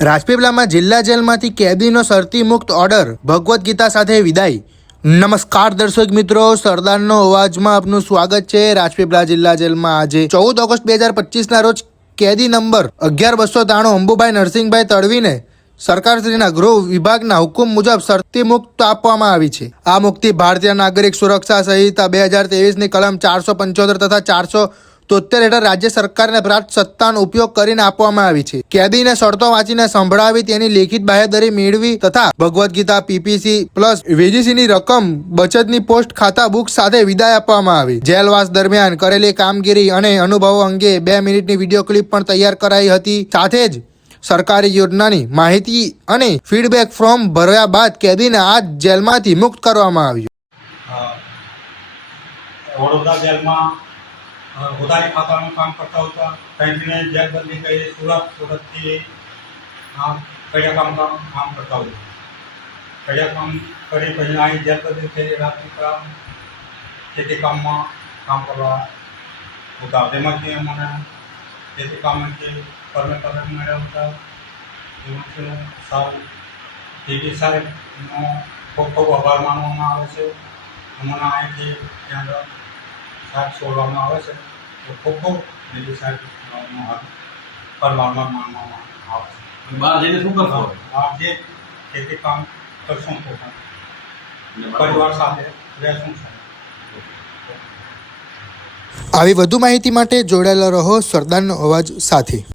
રાજપીપળામાં જિલ્લા જેલમાંથી કેદીનો શરતી મુક્ત ઓર્ડર. ભગવદ્ ગીતા સાથે વિદાય. નમસ્કાર દર્શક મિત્રો, સરદારનો અવાજમાં આપનું સ્વાગત છે. રાજપીપળા જિલ્લા જેલમાં આજે ચૌદ ઓગસ્ટ બે હજાર પચીસના રોજ કેદી નંબર અગિયાર બસો ત્રાણું અંબુભાઈ નરસિંહભાઈ તડવીને સરકારશ્રીના ગૃહ વિભાગના હુકુમ મુજબ શરતી મુક્ત આપવામાં આવી છે. આ મુક્તિ ભારતીય નાગરિક સુરક્ષા સહિત બે હજાર તેવીસની કલમ ચારસો પંચોતેર તથા ચારસો તોતેર હેઠળ રાજ્ય સરકારને પ્રાપ્ત સત્તાનો ઉપયોગ કરીને આપવામાં આવી છે. કેદીને શરતો વાંચીને સંભળાવી તેની લેખિત બાહેધરી મેળવી તથા ભગવદ્ ગીતા પીપીસી પ્લસ વીજીસીની રકમ, બચતની પોસ્ટ, ખાતા બુક સાથે વિદાય આપવામાં આવી. જેલવાસ દરમિયાન કરેલી કામગીરી અને અનુભવો અંગે બે મિનિટની વીડિયો ક્લિપ પણ તૈયાર કરાઈ હતી. સાથે જ સરકારી યોજનાની માહિતી અને ફીડબેક ફોર્મ ભર્યા બાદ કેદીને આ જેલમાંથી મુક્ત કરવામાં આવ્યું. વડોદરા જેલમાં ઉધારી ખાતાનું કામ કરતા હતા કંઈકને જેલ બદલી કરી, સુરત, સુરતથી કડિયા કામ કામ કરતા હતા. કડિયા કામ કરી, પછી અહીં જેલ બદલી કરી કામ, ખેતી કામમાં કામ કરવા હતા. તેમાંથી અમને ખેતી કામમાંથી પરમ મળ્યા હતા. તેમજ સારું. ટીવી સાહેબનો ખૂબ ખૂબ આભાર માનવામાં આવે છે. અમને અહીંથી ત્યાં સાહેબ છોડવામાં આવે છે તો ખૂબ ખૂબ ટીવી સાહેબનો કરવામાં માનવામાં આવે છે. બહાર જઈને શું કરશો? બહાર જે ખેતી કામ કરશું પોતાનું પરિવાર સાથે રહેશું આવી વધુ માહિતી માટે જોડાયેલા રહો સરદારનો અવાજ સાથે.